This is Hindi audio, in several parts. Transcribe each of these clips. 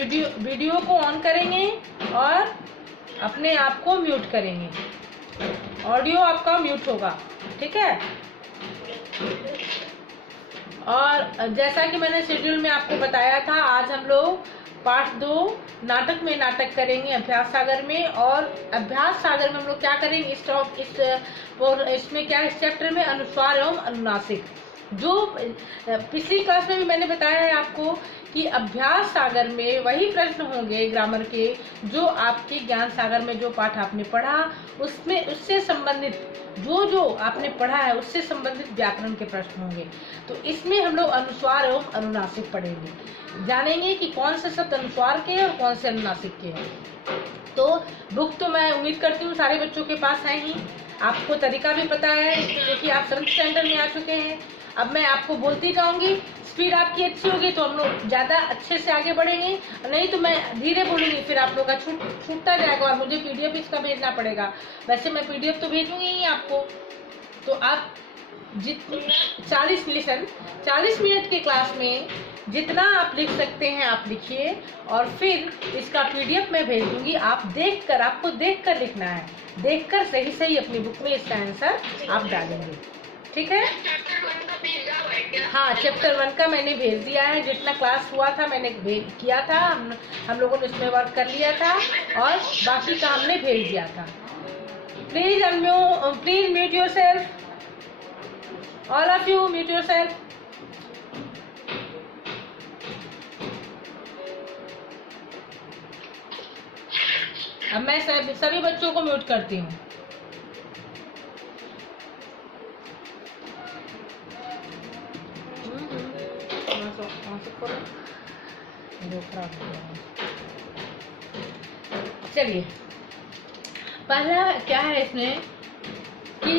वीडियो को ऑन करेंगे और अपने आप को म्यूट करेंगे। ऑडियो आपका म्यूट होगा, ठीक है। और जैसा कि मैंने शेड्यूल में आपको बताया था, आज हम लोग पार्ट 2 नाटक में नाटक करेंगे अभ्यास सागर में। और अभ्यास सागर में हम लोग क्या करेंगे, इसमें क्या, इस चैप्टर में अनुस्वार एवं अनुनासिक। जो पिछली क्लास में भी मैंने बताया है आपको कि अभ्यास सागर में वही प्रश्न होंगे ग्रामर के जो आपके ज्ञान सागर में जो पाठ आपने पढ़ा उसमें उससे संबंधित जो आपने पढ़ा है उससे संबंधित व्याकरण के प्रश्न होंगे। तो इसमें हम लोग अनुस्वार एवं अनुनासिक पढ़ेंगे, जानेंगे कि कौन से शब्द अनुस्वार के हैं और कौन से अनुनासिक के हैं। तो बुक तो मैं उम्मीद करती हूँ सारे बच्चों के पास है ही, आपको तरीका भी पता है क्योंकि आप 7th स्टैंडर्ड में आ चुके हैं। अब मैं आपको बोलती जाऊंगी, स्पीड आपकी अच्छी होगी तो हम लोग ज्यादा अच्छे से आगे बढ़ेंगे, नहीं तो मैं धीरे बोलूंगी फिर आप लोग का छूटता जाएगा और मुझे पीडीएफ इसका भेजना पड़ेगा। वैसे मैं पीडीएफ तो भेजूंगी ही आपको। तो आप 40 मिनट के क्लास में जितना आप लिख सकते हैं आप लिखिए और फिर इसका पीडीएफ मैं भेज दूंगी। आप देखकर, आपको देखकर लिखना है, देखकर सही सही अपनी बुक में इसका आंसर आप डालेंगे, ठीक है। हाँ, चैप्टर 1 का मैंने भेज दिया है, जितना क्लास हुआ था मैंने किया था, हम लोगों ने उसमें वर्क कर लिया था और बाकी का हमने भेज दिया था। Please mute yourself, all of you mute yourself. अब मैं सभी बच्चों को म्यूट करती हूँ। चलिए, पहला क्या है इसमें कि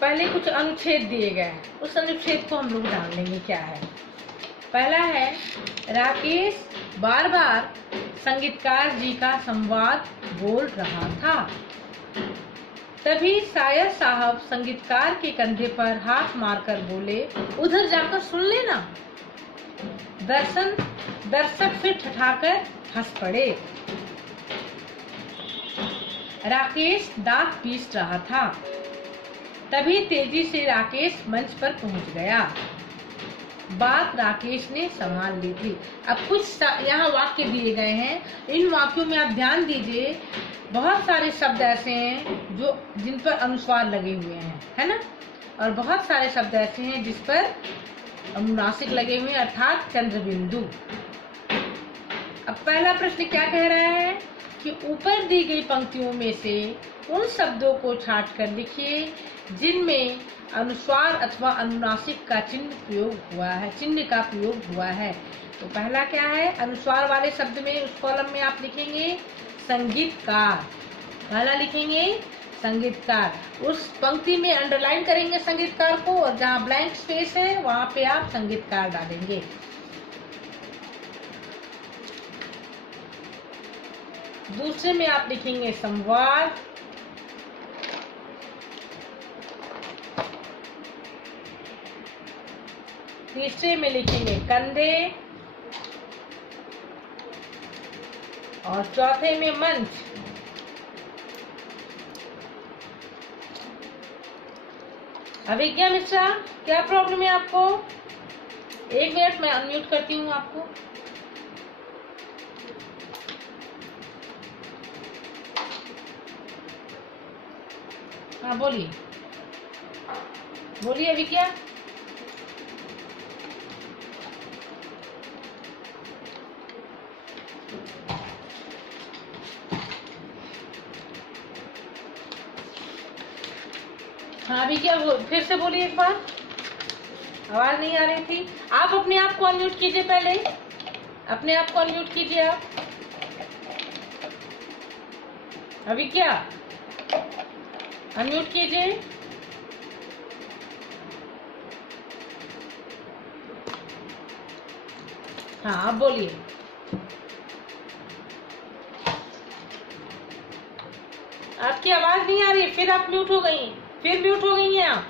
पहले कुछ अनुच्छेद दिए गए हैं, उस अनुच्छेद को हम लोग जान लेंगे क्या है। पहला है, राकेश बार बार संगीतकार जी का संवाद बोल रहा था, तभी शायर साहब संगीतकार के कंधे पर हाथ मारकर बोले, उधर जाकर सुन लेना। दर्शक फिर ठठाकर हंस पड़े। राकेश दांत पीस रहा था, तभी तेजी से राकेश मंच पर पहुंच गया। बात राकेश ने संभाल ली थी। अब कुछ यहाँ वाक्य दिए गए हैं, इन वाक्यों में आप ध्यान दीजिए। बहुत सारे शब्द ऐसे हैं जिन पर अनुस्वार लगे हुए हैं, है ना, और बहुत सारे शब्द ऐसे हैं जिस पर अनुनासिक लगे हुए हैं, अर्थात चंद्र बिंदु। अब पहला प्रश्न क्या कह रहा है कि ऊपर दी गई पंक्तियों में से उन शब्दों को छांट कर लिखिए जिनमें अनुस्वार अथवा अनुनासिक का चिन्ह का प्रयोग हुआ है। तो पहला क्या है, अनुस्वार वाले शब्द में उस कॉलम में आप लिखेंगे संगीतकार, पहला लिखेंगे संगीतकार। उस पंक्ति में अंडरलाइन करेंगे संगीतकार को और जहाँ ब्लैंक स्पेस है वहां पे आप संगीतकार डालेंगे। दूसरे में आप लिखेंगे संवाद, तीसरे में लिखेंगे कंधे और चौथे में मंच। अभिज्ञा मिश्रा, क्या प्रॉब्लम है आपको? 1 मिनट मैं अनम्यूट करती हूँ आपको। हाँ बोलिए, बोलिए अभिज्ञा। हाँ अभिज्ञा, फिर से बोलिए एक बार, आवाज नहीं आ रही थी। आप अपने आप को अनम्यूट कीजिए, पहले अपने आप को अनम्यूट कीजिए आप। अभिज्ञा अनम्यूट कीजिए। हाँ आप बोलिए। आपकी आवाज नहीं आ रही, फिर आप म्यूट हो गई, फिर म्यूट हो गई हैं आप।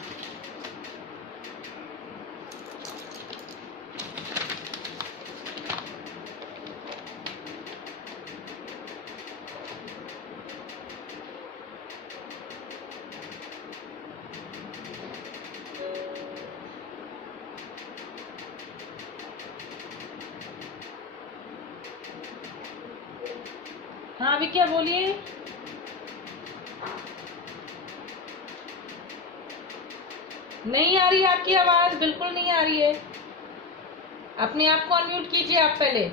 हाँ अभी क्या बोलिए। नहीं आ रही है आपकी आवाज, बिल्कुल नहीं आ रही है। अपने आप को अनम्यूट कीजिए आप पहले।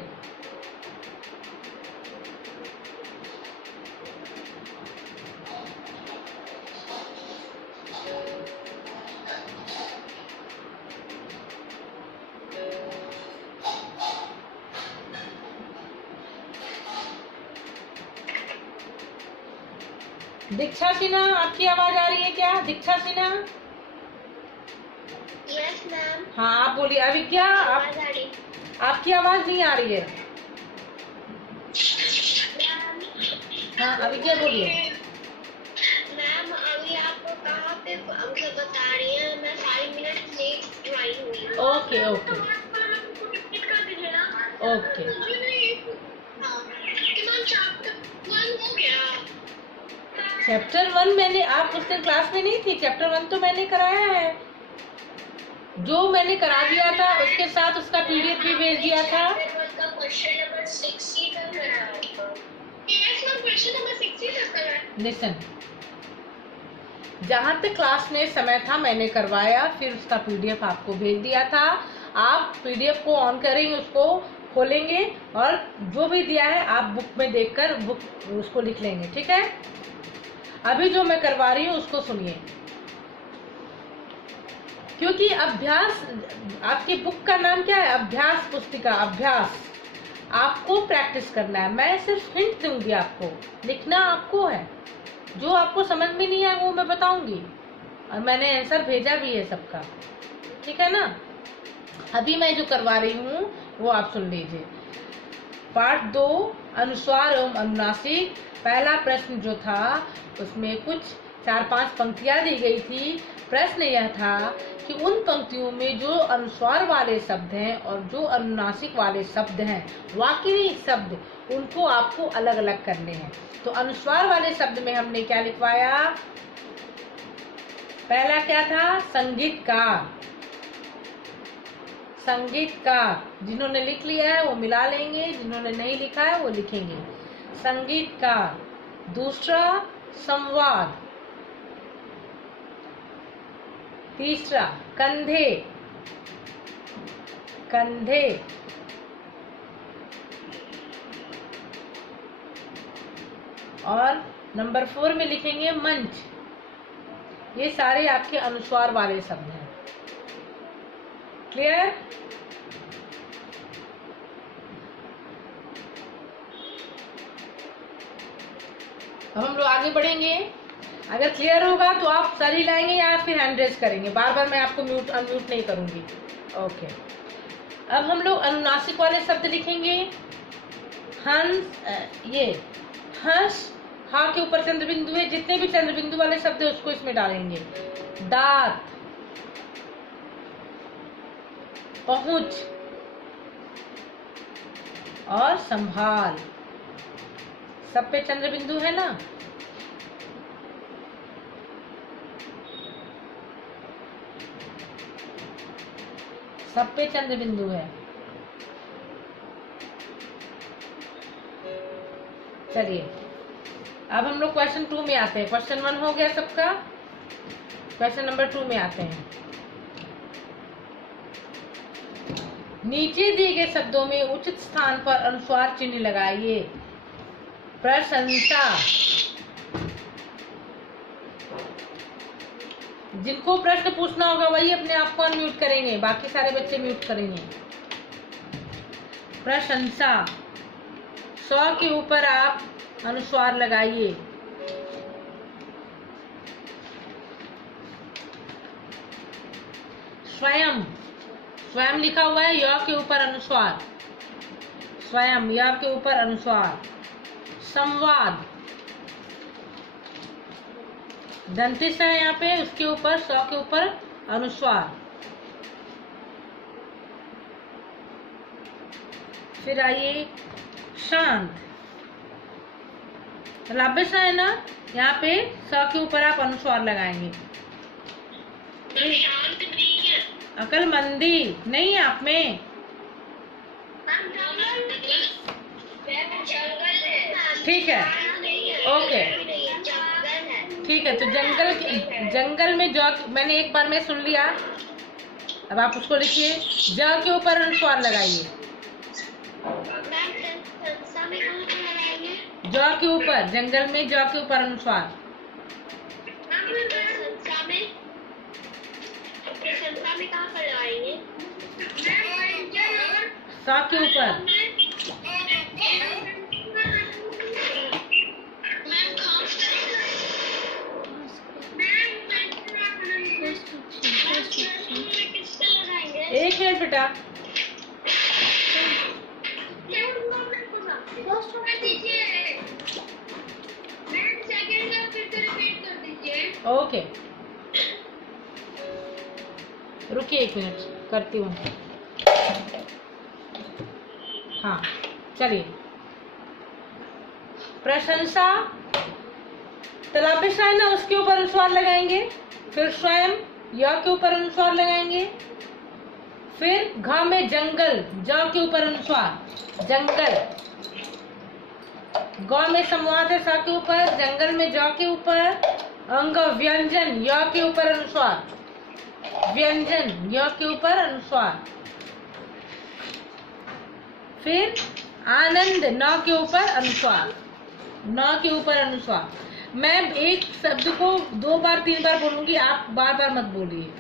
दीक्षा सिन्हा, आपकी आवाज आ रही है क्या? दीक्षा सिन्हा। Yes ma'am. हाँ आप बोलिए। अभी क्या आपकी आवाज नहीं आ रही है। हाँ अभी क्या बोलिए। मैम अभी आपको कहाँ पे मतलब बता रही हैं, मैं 5 मिनट लेट ज्वाइन हुई हूँ। ओके ओके कर दीजिए ना। ओके। चैप्टर 1 मैंने, आप उस दिन क्लास में नहीं थी। चैप्टर 1 तो मैंने कराया है, जो मैंने करा दिया था उसके साथ उसका पीडीएफ भी भेज दिया था। लिसन, जहाँ तक क्लास में समय था मैंने करवाया, फिर उसका पीडीएफ आपको भेज दिया था। आप पीडीएफ को ऑन करेंगे, उसको खोलेंगे और जो भी दिया है आप बुक में देखकर बुक उसको लिख लेंगे, ठीक है। अभी जो मैं करवा रही हूँ उसको सुनिए, क्योंकि अभ्यास, आपकी बुक का नाम क्या है? अभ्यास पुस्तिका। अभ्यास आपको प्रैक्टिस करना है। मैं सिर्फ हिंट दूंगी आपको, लिखना आपको है। जो आपको समझ में नहीं आए वो मैं बताऊंगी, और मैंने आंसर भेजा भी है सबका, ठीक है ना। अभी मैं जो करवा रही हूँ वो आप सुन लीजिए। पार्ट 2, अनुस्वार एवं अनुनासिक। पहला प्रश्न जो था उसमें कुछ 4-5 पंक्तियां दी गई थी। प्रश्न यह था कि उन पंक्तियों में जो अनुस्वार वाले शब्द हैं और जो अनुनासिक वाले शब्द हैं, वाकई शब्द, उनको आपको अलग अलग करने हैं। तो अनुस्वार वाले शब्द में हमने क्या लिखवाया? पहला क्या था? संगीतकार। संगीतकार। जिन्होंने लिख लिया है वो मिला लेंगे, जिन्होंने नहीं लिखा है वो लिखेंगे। संगीतकार। दूसरा संवाद। तीसरा कंधे। कंधे। और नंबर 4 में लिखेंगे मंच। ये सारे आपके अनुस्वार वाले शब्द हैं। क्लियर? अब हम लोग आगे बढ़ेंगे। अगर क्लियर होगा तो आप सर हिलाएंगे या फिर हैंड रेज करेंगे। बार बार मैं आपको म्यूट अनम्यूट नहीं करूंगी। ओके, अब हम लोग अनुनासिक वाले शब्द लिखेंगे। हंस, ये हंस, हा के ऊपर चंद्र बिंदु है। जितने भी चंद्र बिंदु वाले शब्द है उसको इसमें डालेंगे। दांत, पहुंच और संभाल। सब पे चंद्र बिंदु है ना। सब पे चंद्र बिंदु है। चलिए अब हम लोग क्वेश्चन 2 में आते हैं। क्वेश्चन 1 हो गया सबका, क्वेश्चन नंबर 2 में आते हैं। नीचे दिए गए शब्दों में उचित स्थान पर अनुस्वार चिन्ह लगाइए। प्रशंसा। जिनको प्रश्न पूछना होगा वही अपने आप को अनम्यूट करेंगे, बाकी सारे बच्चे म्यूट करेंगे। प्रशंसा। 100 के ऊपर आप अनुस्वार लगाइए। स्वयं। स्वयं लिखा हुआ है, य के ऊपर अनुस्वार। स्वयं, य के ऊपर अनुस्वार। संवाद। दंतिश है यहाँ पे, उसके ऊपर 100 के ऊपर अनुस्वार। फिर आइए शांत। लाभिस है ना, यहाँ पे 100 के ऊपर आप अनुस्वार लगाएंगे। अकलमंदी नहीं आप में। ठीक है, ओके, ठीक है। तो जंगल में ज, मैंने एक बार में सुन लिया। अब आप उसको लिखिए, ज के ऊपर अनुस्वार लगाइए। ज के ऊपर, जंगल में ज के ऊपर अनुस्वार। सा के ऊपर, एक मिनट बेटा। ओके, रुकिए एक मिनट, करती हूँ। हाँ, चलिए। प्रशंसा, तलाबिश है ना, उसके ऊपर अनुस्वार लगाएंगे। फिर स्वयं, य के ऊपर अनुस्वार लगाएंगे। फिर घ में जंगल, ज के ऊपर अनुस्वार, जंगल। ग में समूहात है, स के ऊपर। जंगल में ज के ऊपर। अंग व्यंजन, य के ऊपर अनुस्वार, व्यंजन, य के ऊपर अनुस्वार। फिर आनंद, न के ऊपर अनुस्वार, न के ऊपर अनुस्वार। मैं एक शब्द को 2 बार 3 बार बोलूंगी, आप बार बार मत बोलिए।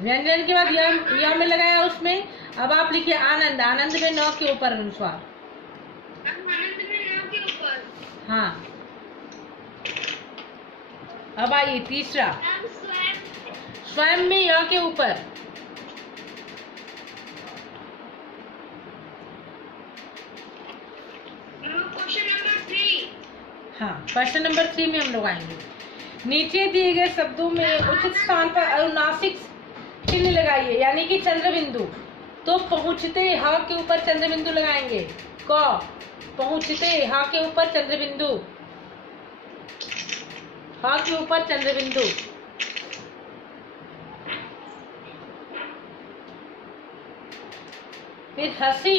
व्यंजन के बाद य में लगाया उसमें। अब आप लिखिए आनंद, आनंद में न के ऊपर अनुस्वार। हाँ, अब आइए तीसरा, स्वयं में य के ऊपर। हाँ, क्वेश्चन नंबर 3 में हम लोग आएंगे। नीचे दिए गए शब्दों में उचित स्थान पर अनुनासिक चिन्ह लगाइए, यानी कि चंद्र बिंदु। तो पहुंचते ह के ऊपर चंद्र बिंदु लगाएंगे। क, पहुंचते ह के ऊपर चंद्र बिंदु, ह के ऊपर चंद्र बिंदु। फिर हंसी,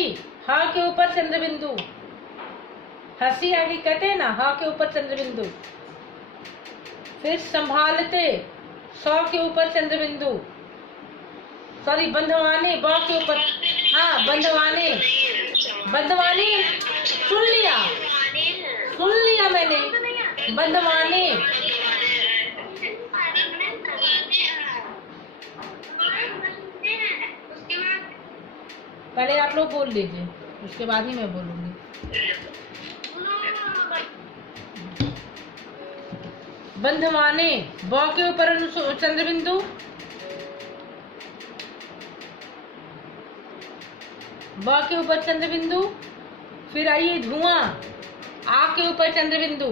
ह के ऊपर चंद्र बिंदु। हंसी आगे कहते हैं ना, ह के ऊपर चंद्र बिंदु। फिर संभालते, स के ऊपर चंद्र बिंदु। सॉरी, बंधवाने, ब के ऊपर। हाँ, बंधवाने, बंधवाने, सुन लिया मैंने, बंधवाने। पहले आप लोग बोल लीजिए, उसके बाद ही मैं बोलूंगी। बंधवाने, ब के ऊपर चंद्र बिंदु। ब के ऊपर चंद्र बिंदु। फिर आइए धुआं, आ के ऊपर चंद्र बिंदु,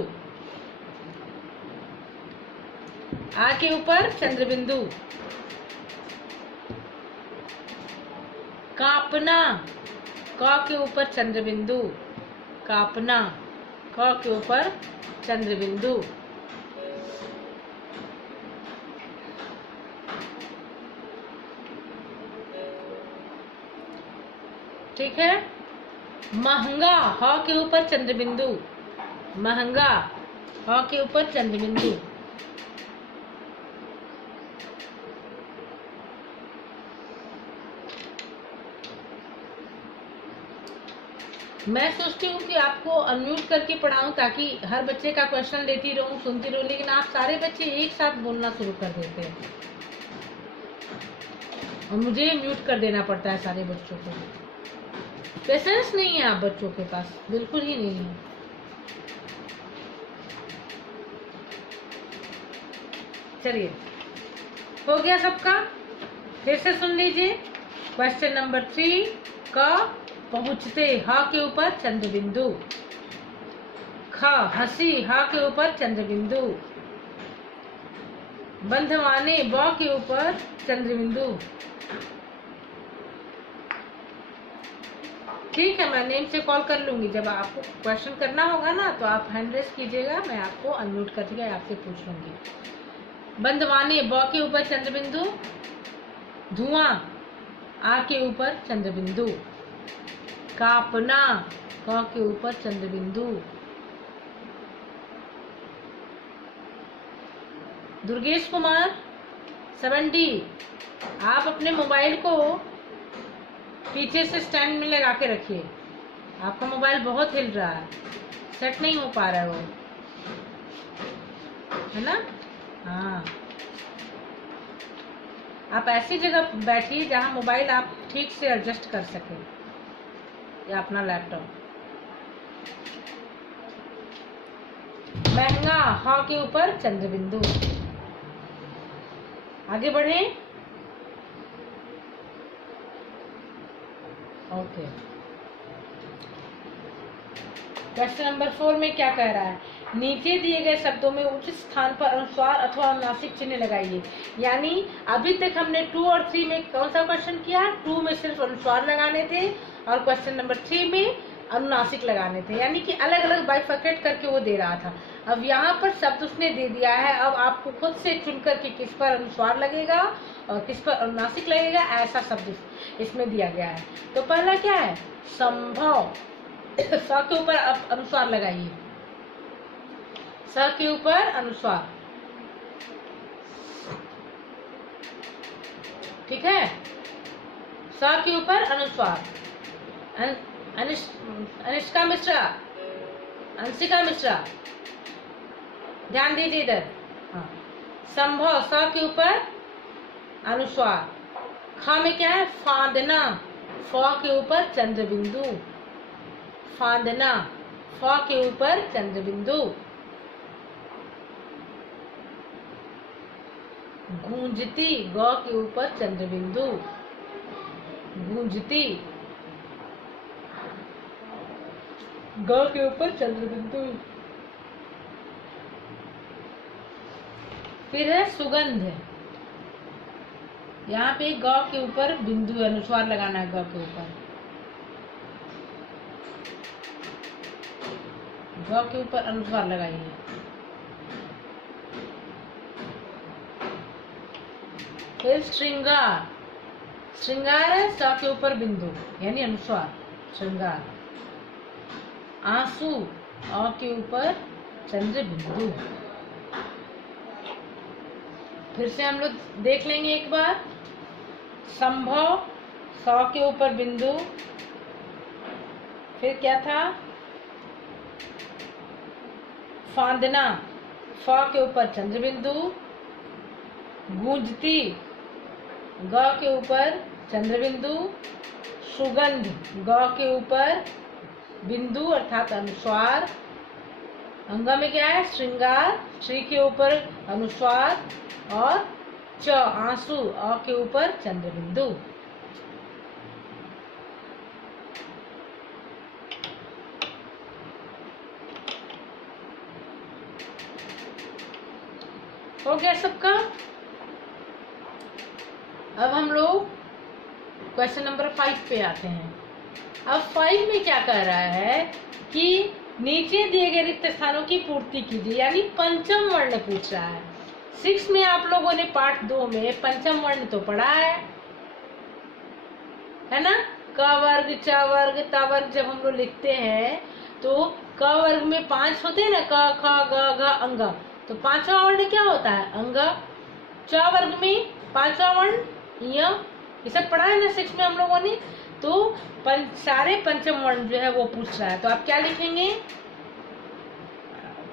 आ के ऊपर चंद्र बिंदु। कांपना, क के ऊपर चंद्र बिंदु, कांपना, क के ऊपर चंद्र बिंदु। ठीक है। महंगा, ह के ऊपर चंद्र बिंदु, महंगा, ह के ऊपर चंद्र बिंदु। मैं सोचती हूँ कि आपको अनम्यूट करके पढ़ाऊं, ताकि हर बच्चे का क्वेश्चन लेती रहूं, सुनती रहूं, लेकिन आप सारे बच्चे एक साथ बोलना शुरू कर देते हैं और मुझे म्यूट कर देना पड़ता है सारे बच्चों को। पेशेंस नहीं है आप बच्चों के पास, बिल्कुल ही नहीं है। चलिए, हो गया सबका? फिर से सुन लीजिए। क्वेश्चन नंबर 3 का पहुंचते, ह के ऊपर चंद्र बिंदु। ख, हंसी, ह के ऊपर चंद्र बिंदु। बंधवाने, ब के ऊपर चंद्र बिंदु। ठीक है, मैं नेम से कॉल कर लूंगी। जब आपको क्वेश्चन करना होगा ना, तो आप हैंड रेस कीजिएगा, मैं आपको अनम्यूट करके आपसे पूछ लूंगी। बंधवाने, ब के ऊपर चंद्र बिंदु। धुआं, आ के ऊपर चंद्र बिंदु। कापना, क के ऊपर चंद्र बिंदु। दुर्गेश कुमार 70, आप अपने मोबाइल को पीछे से स्टैंड में लगा के रखिए, आपका मोबाइल बहुत हिल रहा है, सेट नहीं हो पा रहा है वो, है ना। हाँ, आप ऐसी जगह बैठिए जहाँ मोबाइल आप ठीक से एडजस्ट कर सके, या अपना लैपटॉप। महंगा, ह के ऊपर चंद्र बिंदु। आगे बढ़े। ओके, क्वेश्चन नंबर 4 में क्या कह रहा है, नीचे दिए गए शब्दों में उचित स्थान पर अनुस्वार अथवा अनुनासिक चिन्ह लगाइए। यानी अभी तक हमने 2 और 3 में कौन सा क्वेश्चन किया, 2 में सिर्फ अनुस्वार लगाने थे और क्वेश्चन नंबर 3 में अनुनासिक लगाने थे, यानी कि अलग अलग बाइफरकेट करके वो दे रहा था। अब यहाँ पर शब्द उसने दे दिया है, अब आपको खुद से चुनकर के किस पर अनुस्वार लगेगा और किस पर अनुनासिक लगेगा, ऐसा शब्द इसमें दिया गया है। तो पहला क्या है, संभव, स के ऊपर अनुस्वार लगाइए, स के ऊपर अनुस्वार, ठीक है, स के ऊपर अनुस्वार। अनुष्का मिश्रा, अंशिका मिश्रा, ध्यान दीजिए इधर। हाँ, संभव, स के ऊपर अनुस्वार। ख में क्या है, फांदना, फ के ऊपर चंद्र बिंदु, फांदना, फ के ऊपर चंद्र बिंदु। गूंजती, ग के ऊपर चंद्र बिंदु, गूंजती, ग के ऊपर चंद्र बिंदु। फिर है सुगंध, यहाँ पे ग के ऊपर बिंदु अनुस्वार लगाना है, ग के ऊपर, ग के ऊपर अनुस्वार लगाइए। फिर श्रृंगार, श्रृंगार है स के ऊपर बिंदु यानी अनुस्वार, श्रृंगार। आंसू, अ के ऊपर चंद्र बिंदु। फिर से हम लोग देख लेंगे एक बार, संभव, स के ऊपर बिंदु, फिर क्या था, फांदना, फ के ऊपर चंद्र बिंदु, गूंजती, ग के ऊपर चंद्र बिंदु, सुगंध, ग के ऊपर बिंदु अर्थात अनुस्वार। अंग में क्या है, श्रृंगार, श्री के ऊपर अनुस्वार, और च, आंसू, अ के ऊपर चंद्र बिंदु। हो गया सबका। अब हम लोग क्वेश्चन नंबर 5 पे आते हैं। अब 5 में क्या कह रहा है कि नीचे दिए गए रिक्त स्थानों की पूर्ति कीजिए, यानी पंचम वर्ण पूछ रहा है। 6 में आप लोगों ने पार्ट 2 में पंचम वर्ण तो पढ़ा है ना। क वर्ग, च वर्ग, त वर्ग जब हम लोग लिखते हैं तो क वर्ग में 5 होते हैं ना, क, ख, ग, घ, अंग, तो 5वां वर्ण क्या होता है, अंग। च वर्ग में 5वां वर्ण य, ये सब पढ़ा है ना 6 में हम लोगों ने। तो सारे पंचम वर्ण जो है वो पूछ रहा है, तो आप क्या लिखेंगे,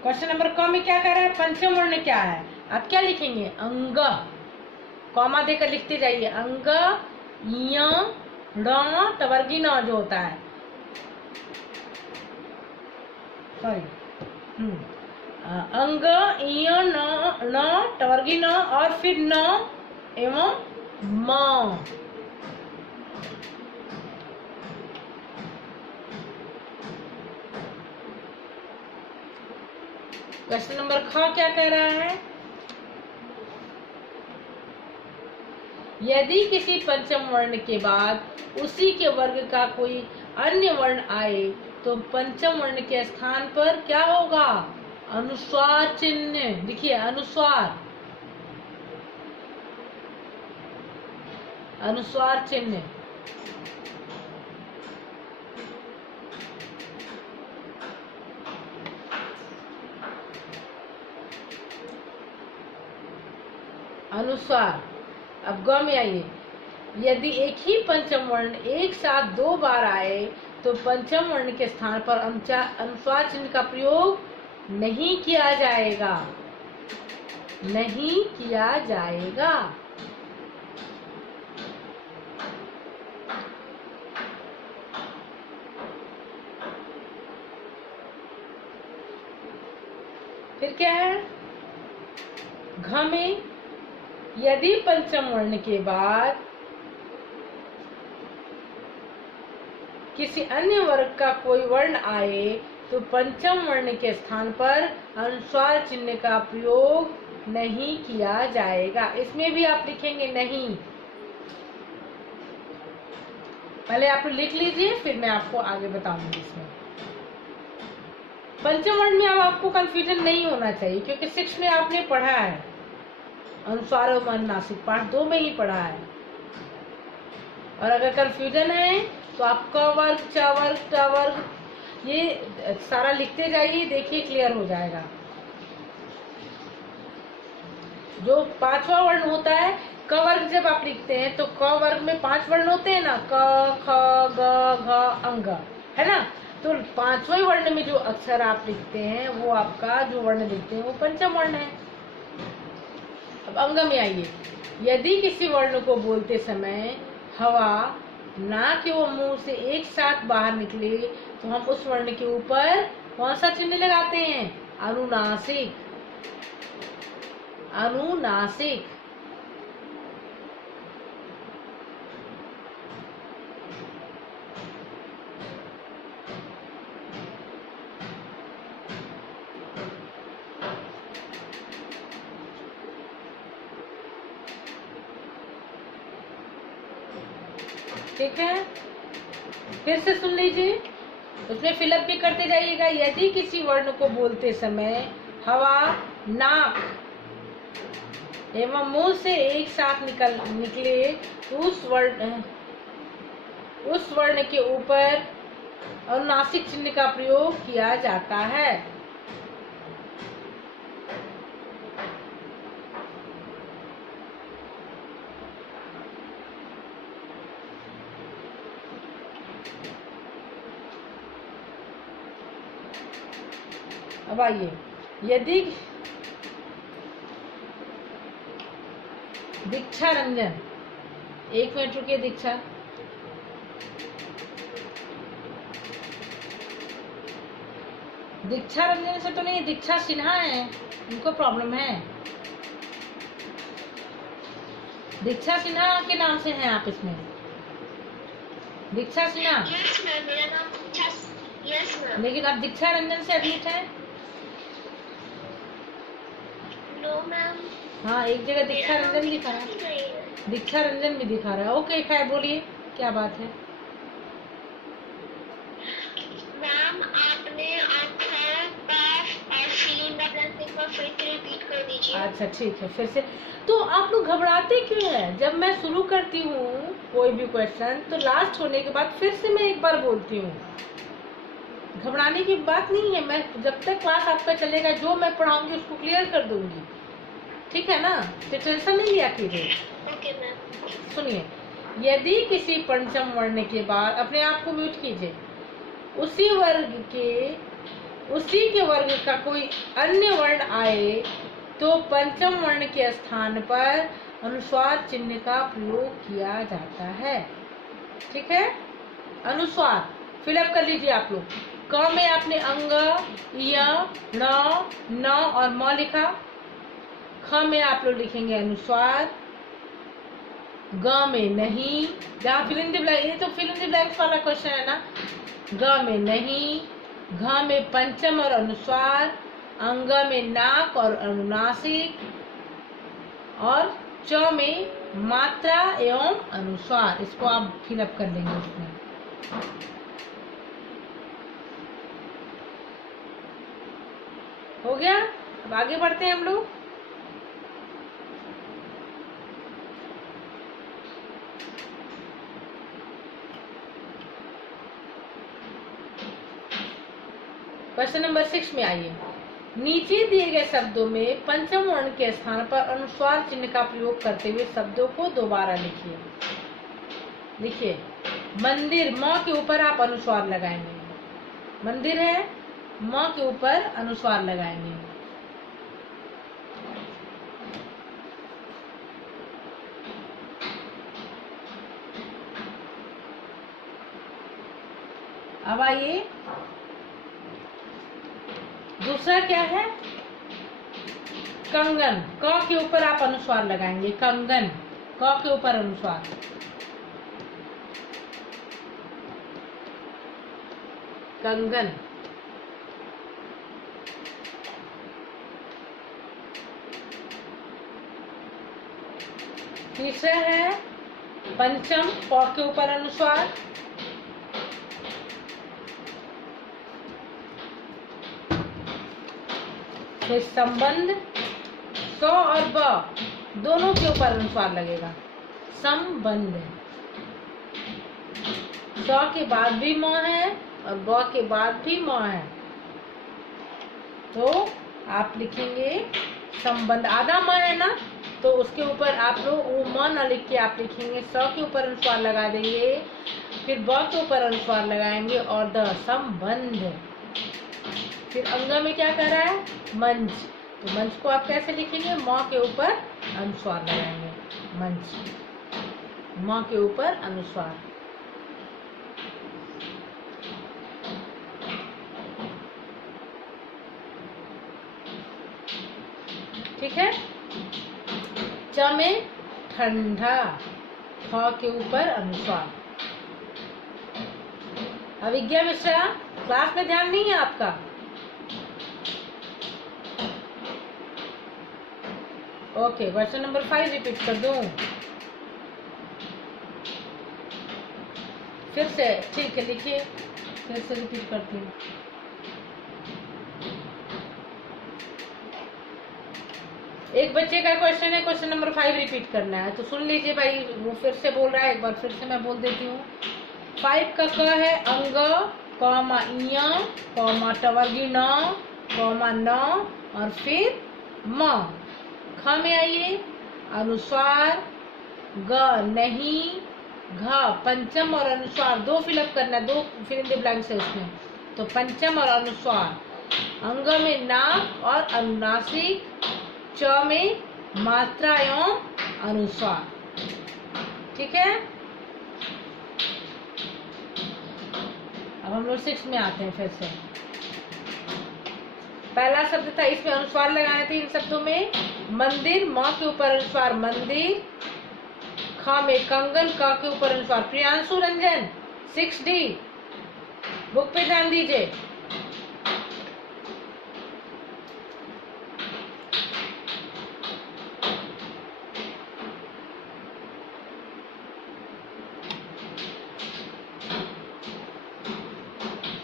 क्वेश्चन नंबर क में क्या कह रहा है, पंचम वर्ण क्या है, आप क्या लिखेंगे, अंग, कॉमा देकर लिखते जाइए, अंग, य, ण, तवर्गी न जो होता है, सॉरी, अंग, य, न, तवर्गी न, और फिर न एवं म। क्वेश्चन नंबर ख क्या कह रहा है, यदि किसी पंचम वर्ण के बाद उसी के वर्ग का कोई अन्य वर्ण आए तो पंचम वर्ण के स्थान पर क्या होगा, अनुस्वार चिन्ह। देखिए अनुस्वार, अनुस्वार चिन्ह। अनुस्वार। अब ग में आइए, यदि एक ही पंचम वर्ण एक साथ 2 बार आए तो पंचम वर्ण के स्थान पर अनुस्वार चिन्ह का प्रयोग नहीं किया जाएगा, नहीं किया जाएगा। फिर क्या है, घ में यदि पंचम वर्ण के बाद किसी अन्य वर्ग का कोई वर्ण आए तो पंचम वर्ण के स्थान पर अनुस्वार चिन्ह का प्रयोग नहीं किया जाएगा। इसमें भी आप लिखेंगे नहीं। पहले आप लिख लीजिए, फिर मैं आपको आगे बताऊंगी। इसमें पंचम वर्ण में अब आपको कंफ्यूजन नहीं होना चाहिए, क्योंकि 6 में आपने पढ़ा है, अनुस्वार और अनुनासिक पाठ 2 में ही पढ़ा है। और अगर कंफ्यूजन है तो आप क वर्ग, च वर्ग, ट वर्ग ये सारा लिखते जाइए, देखिए क्लियर हो जाएगा। जो 5वां वर्ण होता है क वर्ग, जब आप लिखते हैं तो क वर्ग में 5 वर्ण होते हैं ना, क, ख, ग, घ, अंग, है ना। तो 5वें वर्ण में जो अक्षर आप लिखते हैं वो आपका जो वर्ण लिखते हैं वो पंचम वर्ण है। अब अंग में आइए, यदि किसी वर्ण को बोलते समय हवा, नाक एवं मुंह से एक साथ बाहर निकले तो हम उस वर्ण के ऊपर कौन सा चिन्ह लगाते हैं? अनुनासिक। अनुनासिक। ठीक है, फिर से सुन लीजिए, उसमें फिलअप भी करते जाइएगा। यदि किसी वर्ण को बोलते समय हवा, नाक एवं मुंह से एक साथ निकले तो उस वर्ण के ऊपर अनुनासिक चिन्ह का प्रयोग किया जाता है। अब आइए, यदि दीक्षा रंजन, 1 मिनट रुकिए। दीक्षा, दीक्षा रंजन से तो नहीं, दीक्षा सिन्हा है, उनको प्रॉब्लम है। दीक्षा सिन्हा के नाम से हैं आप इसमें? दीक्षा सिन्हा? यस मैम, मेरा नाम दीक्षा। Yes ma'am. लेकिन आप दीक्षा रंजन से एडमिट हैं? No ma'am. हाँ, एक जगह दीक्षा रंजन दिखा रहा है, दीक्षा रंजन भी दिखा रहा है। ओके, खैर बोलिए, क्या बात है? मैम, आपने आंसर, पास और फिल इन द ब्लैंक्स एक बार फिर से रिपीट कर दीजिए। अच्छा ठीक है, फिर से। तो आप लोग घबराते क्यों हैं? जब मैं शुरू करती हूँ कोई भी क्वेश्चन तो लास्ट होने के बाद फिर से मैं एक बार बोलती हूँ। घबराने की बात नहीं है। मैं जब तक क्लास आपका चलेगा, जो मैं पढ़ाऊंगी उसको क्लियर कर दूंगी, ठीक है ना? तो टेंशन नहीं लिया कीजिए। Okay ma'am. सुनिए, यदि किसी पंचम वर्ण के बाद, अपने आप को म्यूट कीजिए, उसी के वर्ग का कोई अन्य वर्ण आए तो पंचम वर्ण के स्थान पर अनुस्वार चिन्ह का प्रयोग किया जाता है। ठीक है, अनुस्वार फिलअप कर लीजिए आप लोग। क में आपने अंग, य, न और म लिखा। ख में आप लोग लिखेंगे अनुस्वार। ग में नहीं, जहाँ फिल इन द ब्लैंक, ये तो फिल इन द ब्लैंक्स वाला क्वेश्चन है ना। ग में नहीं, घ में पंचम और अनुस्वार, अंग में नाक और अनुनासिक, और च में मात्रा एवं अनुस्वार। इसको आप फिलअप कर लेंगे उसमें। हो गया? अब आगे बढ़ते हैं हम लोग। क्वेश्चन नंबर 6 में आइए। नीचे दिए गए शब्दों में पंचम वर्ण के स्थान पर अनुस्वार चिन्ह का प्रयोग करते हुए शब्दों को दोबारा लिखिए। लिखिए, मंदिर, म के ऊपर आप अनुस्वार लगाएंगे। मंदिर है, म के ऊपर अनुस्वार लगाएंगे। अब आइए, दूसरा क्या है? कंगन, क के ऊपर आप अनुस्वार लगाएंगे। कंगन, क के ऊपर अनुस्वार। कंगन। तीसरा है पंचम, प के ऊपर अनुस्वार। फिर संबंध, स और ब दोनों के ऊपर अनुस्वार लगेगा। संबंध, स के बाद भी म है और ब के बाद भी म है, तो आप लिखेंगे संबंध। आधा म है ना, तो उसके ऊपर आप लोग वो म न लिख के आप लिखेंगे स के ऊपर अनुस्वार लगा देंगे, फिर ब के ऊपर अनुस्वार लगाएंगे और द, संबंध। फिर अंग में क्या कर रहा है? मंच, तो मंच को आप कैसे लिखेंगे? म के ऊपर अनुस्वार लगाएंगे। मंच, म के ऊपर अनुस्वार। ठीक है। च में ठंडा, ख के ऊपर अनुस्वार। अविज्ञा मिश्रा, क्लास में ध्यान नहीं है आपका? ओके, क्वेश्चन नंबर 5 रिपीट कर दूं फिर से? ठीक है, लिखिए, फिर से रिपीट करती हूँ। एक बच्चे का क्वेश्चन है, क्वेश्चन नंबर 5 रिपीट करना है, तो सुन लीजिए भाई, वो फिर से बोल रहा है, एक बार फिर से मैं बोल देती हूँ। 5 का क है अंग, कॉमा इया, कॉमा टवर्गी न, कॉमा न और फिर म। ख में आइए, अनुस्वार, ग नहीं, घ पंचम और अनुस्वार, दो फिलअप करना है, दो फिल इन द ब्लैंक्स है उसमें, तो पंचम और अनुस्वार। अंग में नाक और अनुनासिक, च में मात्रा एवं अनुस्वार। ठीक है। अब हम लोग 6 में आते हैं फिर से। पहला शब्द था, इसमें अनुस्वार लगाने थे इन शब्दों में। मंदिर, म के ऊपर अनुस्वार मंदिर। ख में कंगन, क के ऊपर अनुस्वार। प्रियांशु रंजन 6D, बुक पे ध्यान दीजिए।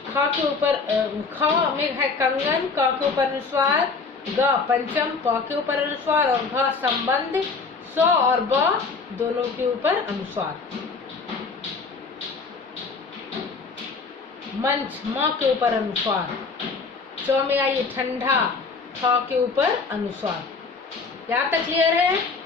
ख के ऊपर, ख में है कंगन, क के ऊपर अनुस्वार, ग पंचम, प के ऊपर अनुस्वार और घ संबंध, स और ब दोनों के ऊपर अनुस्वार। मंच, म के ऊपर अनुस्वार। च में आइए ठंडा, ख के ऊपर अनुस्वार। यहाँ तक क्लियर है?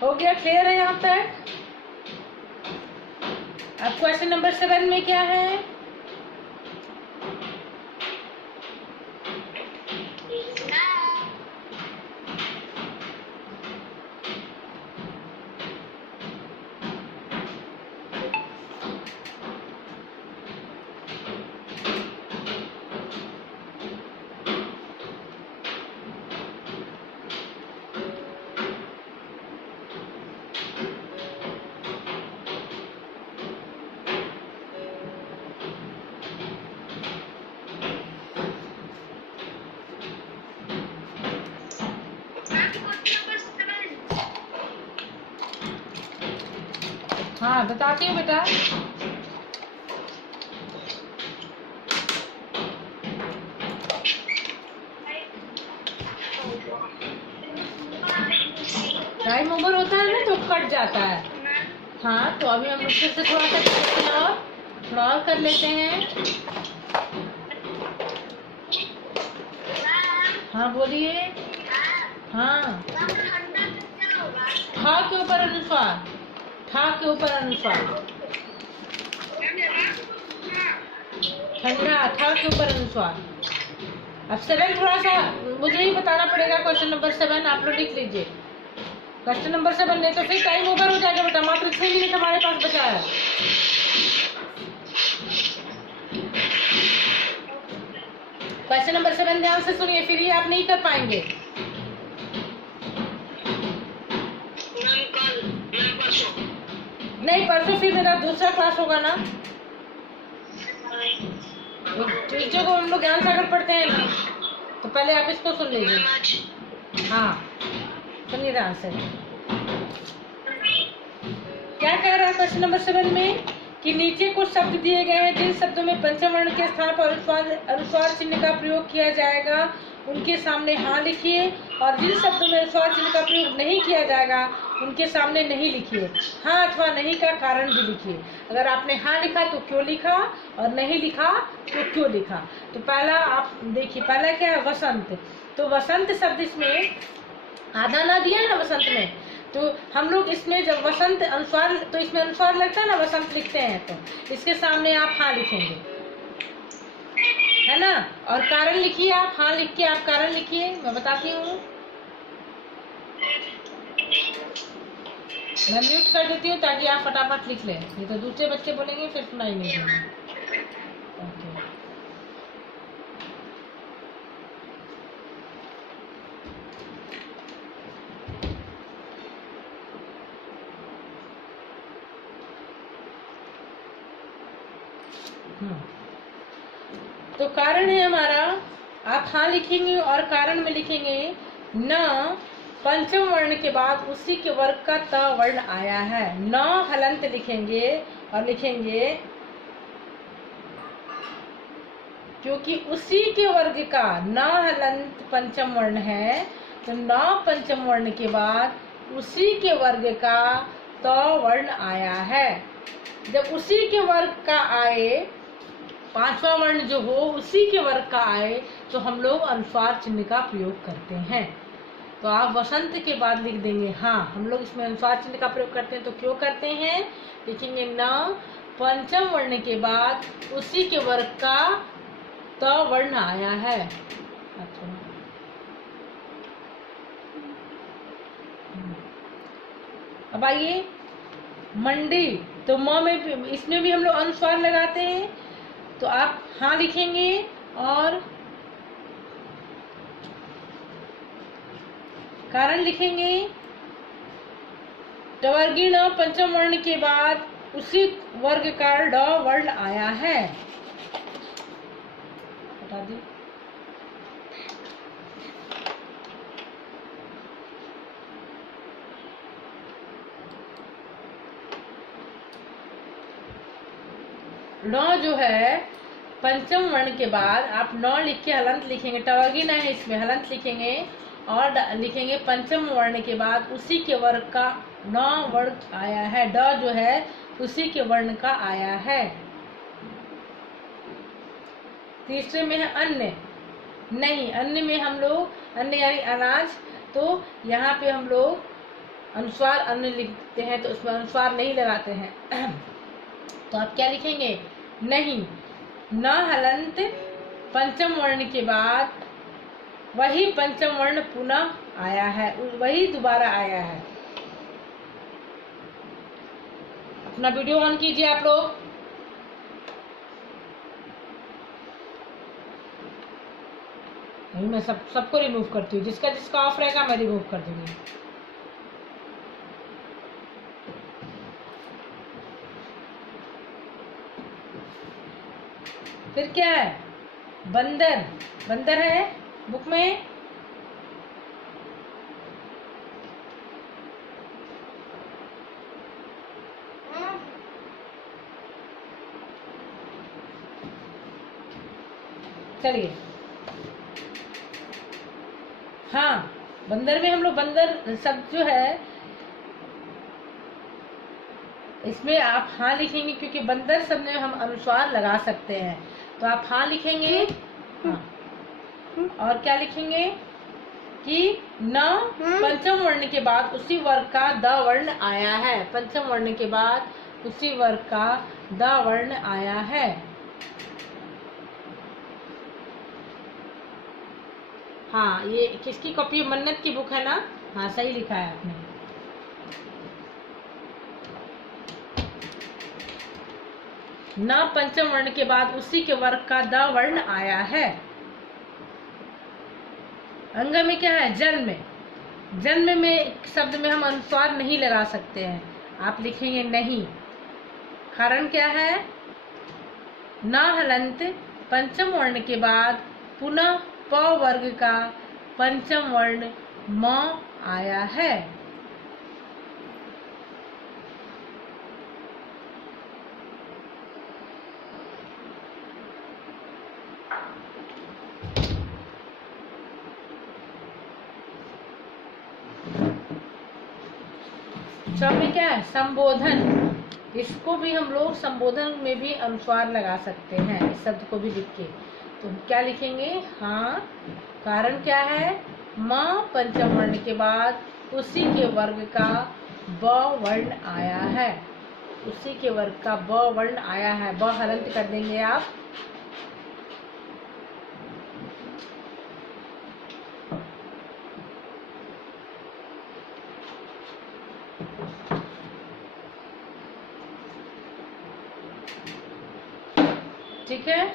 हो गया? क्लियर है यहाँ तक? अब क्वेश्चन नंबर 7 में क्या है? हाँ बताती हूँ बेटा। टाइम ओवर होता है ना तो कट जाता है। हाँ तो अभी हम फिर से थोड़ा सा करते हैं और थोड़ा और कर लेते हैं। हाँ बोलिए। हाँ ठा के ऊपर अनुस्वार, ठा के ऊपर अनुस्वार, ठंडा ठा के ऊपर अनुस्वार। अब 7 थोड़ा सा मुझे ही बताना पड़ेगा। क्वेश्चन नंबर 7 आप लोग लिख लीजिए। क्वेश्चन नंबर 7 नहीं तो फिर टाइम ओवर हो जाएगा बेटा। मात्र 6 मिनट हमारे पास बचा है। क्वेश्चन नंबर 7 ध्यान से सुनिए, फिर ये आप नहीं कर पाएंगे। नहीं परसों फिर मेरा दूसरा क्लास होगा ना। ट्यूजडे को हम लोग ज्ञान सागर पढ़ते हैं ना, तो पहले आप इसको सुन लीजिए। हाँ सुनिए ध्यान से। क्या कह रहा है क्वेश्चन नंबर 7 में कि नीचे कुछ शब्द दिए गए हैं जिन शब्दों में पंचम वर्ण के स्थान पर अनुस्वार चिन्ह का प्रयोग किया जाएगा उनके सामने हाँ लिखिए, और जिन शब्दों में अनुस्वार चिन्ह का प्रयोग नहीं किया जाएगा उनके सामने नहीं लिखिए। हाँ अथवा नहीं का कारण भी लिखिए। अगर आपने हाँ लिखा तो क्यों लिखा, और नहीं लिखा तो क्यों लिखा। तो पहला आप देखिए, पहला क्या है वसंत। तो वसंत शब्द इसमें आधा ना दिया है ना वसंत में, तो हम लोग इसमें जब वसंत अनुस्वार, तो इसमें अनुस्वार लगता है ना, वसंत लिखते हैं तो इसके सामने आप हाँ लिखेंगे, है ना। और कारण लिखिए आप, हाँ लिख के आप कारण लिखिए। मैं बताती हूँ, मैं म्यूट कर देती हूँ ताकि आप फटाफट लिख लें, नहीं तो दूसरे बच्चे बोलेंगे फिर सुनाई नहीं देंगे। ओके तो कारण है हमारा, आप हाँ लिखेंगे और कारण में लिखेंगे न पंचम वर्ण के बाद उसी के वर्ग का त वर्ण आया है। न हलंत लिखेंगे और लिखेंगे क्योंकि उसी के वर्ग का न हलंत पंचम वर्ण है, तो न पंचम वर्ण के बाद उसी के वर्ग का त वर्ण आया है। जब उसी के वर्ग का आए, पांचवा वर्ण जो हो उसी के वर्ग का आए, तो हम लोग अनुस्वार चिन्ह का प्रयोग करते हैं। तो आप वसंत के बाद लिख देंगे हाँ, हम लोग इसमें अनुस्वार चिन्ह का प्रयोग करते हैं। तो क्यों करते हैं, लिखेंगे न पंचम वर्ण के बाद उसी के वर्ग का त वर्ण आया है। अच्छा अब आइए मंडी। तो म में इसमें भी हम लोग अनुस्वार लगाते हैं। तो आप हाँ लिखेंगे और कारण लिखेंगे। टवर्गीण पंचम वर्ण के बाद उसी वर्ग का ड वर्ण आया है। बता दी। न जो है पंचम वर्ण के बाद आप न लिख के हलंत लिखेंगे। टवर्गी न है इसमें, हलंत लिखेंगे और लिखेंगे पंचम वर्ण के बाद उसी के वर्ग का न वर्ण आया है। ड जो है उसी के वर्ण का आया है। तीसरे में है अन्य। नहीं, अन्य में हम लोग अन्य यानी अनाज, तो यहाँ पे हम लोग अनुस्वार अन्य लिखते हैं, तो उसमें अनुस्वार नहीं लगाते हैं। तो आप क्या लिखेंगे, नहीं। न हलंत पंचम वर्ण के बाद वही पंचम वर्ण पुनः आया है, वही दोबारा आया है। अपना वीडियो ऑन कीजिए आप लोग। मैं सबको रिमूव करती हूँ, जिसका जिसका ऑफ रहेगा मैं रिमूव कर दूंगी। फिर क्या है, बंदर। बंदर है बुक में। चलिए। हाँ, बंदर में हम लोग बंदर शब्द जो है इसमें आप हाँ लिखेंगे, क्योंकि बंदर शब्द में हम अनुस्वार लगा सकते हैं। तो आप हाँ लिखेंगे। हाँ, और क्या लिखेंगे कि न पंचम वर्ण के बाद उसी वर्ग का द वर्ण आया है। पंचम वर्ण के बाद उसी वर्ग का द वर्ण आया है। हाँ, ये किसकी कॉपी? मन्नत की बुक है ना? हाँ, सही लिखा है आपने। न पंचम वर्ण के बाद उसी के वर्ग का द वर्ण आया है। अंग में क्या है? जन्म में। जन्म में शब्द में हम अनुस्वार नहीं लगा सकते हैं। आप लिखेंगे नहीं। कारण क्या है? न हलंत पंचम वर्ण के बाद पुनः प वर्ग का पंचम वर्ण म आया है। च में क्या है? संबोधन। इसको भी हम लोग संबोधन में भी अनुस्वार लगा सकते हैं, इस शब्द को भी लिख के। तो क्या लिखेंगे? हाँ। कारण क्या है? म पंचम वर्ण के बाद उसी के वर्ग का ब वर्ण आया है। उसी के वर्ग का ब वर्ण आया है। ब हलंत कर देंगे आप। ठीक है।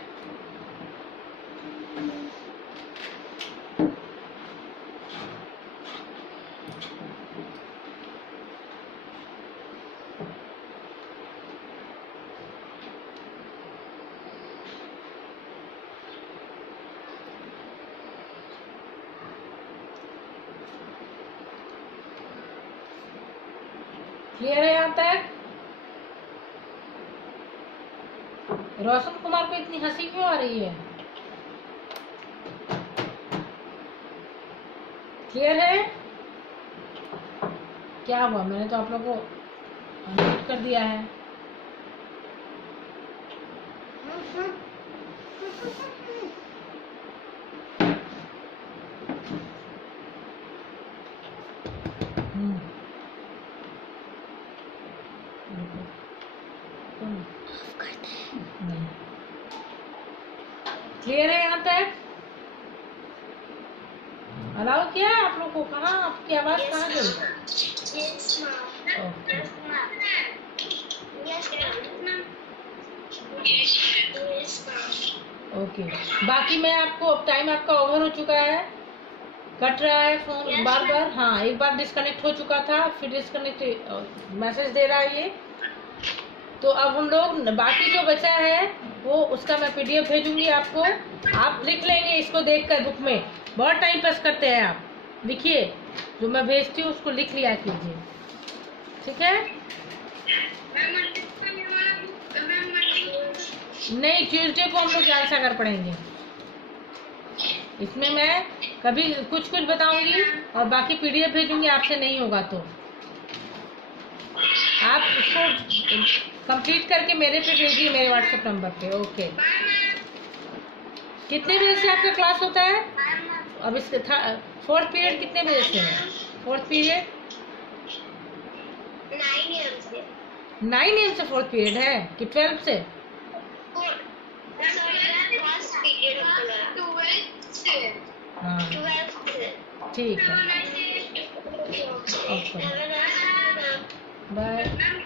क्लियर है यहाँ तक? रोशन कुमार को इतनी हंसी क्यों आ रही है? क्लियर है? क्या हुआ? मैंने तो आप लोगों को अनम्यूट कर दिया है। क्लियर है यहाँ तक? अलाउ किया आप लोग को? कहाँ आपकी आवाज कहाँ गई? ओके। बाकी मैं आपको, अब टाइम आपका ओवर हो चुका है, कट रहा है फोन बार बार। हाँ, एक बार डिस्कनेक्ट हो चुका था, फिर डिस्कनेक्ट मैसेज दे रहा है ये। तो अब हम लोग बाकी जो बचा है वो उसका मैं पीडीएफ भेजूंगी आपको। आप लिख लेंगे इसको देखकर बुक में। बहुत टाइम पास करते हैं आप। लिखिए, जो मैं भेजती हूँ उसको लिख लिया कीजिए। ठीक है? नहीं, ट्यूसडे को हम लोग ज्ञान सागर पढ़ेंगे। इसमें मैं कभी कुछ कुछ बताऊंगी और बाकी पीडीएफ भेजूंगी। आपसे नहीं होगा तो आप इसको कंप्लीट करके मेरे पे भेजिए, मेरे व्हाट्सएप नंबर पे। ओके। कितने बजे से आपका क्लास होता है? अब इसके फोर्थ पीरियड कितने बजे से है? फोर्थ पीरियड 9 AM से फोर्थ पीरियड है कि 12 से? हाँ, ठीक है। Okay, bye.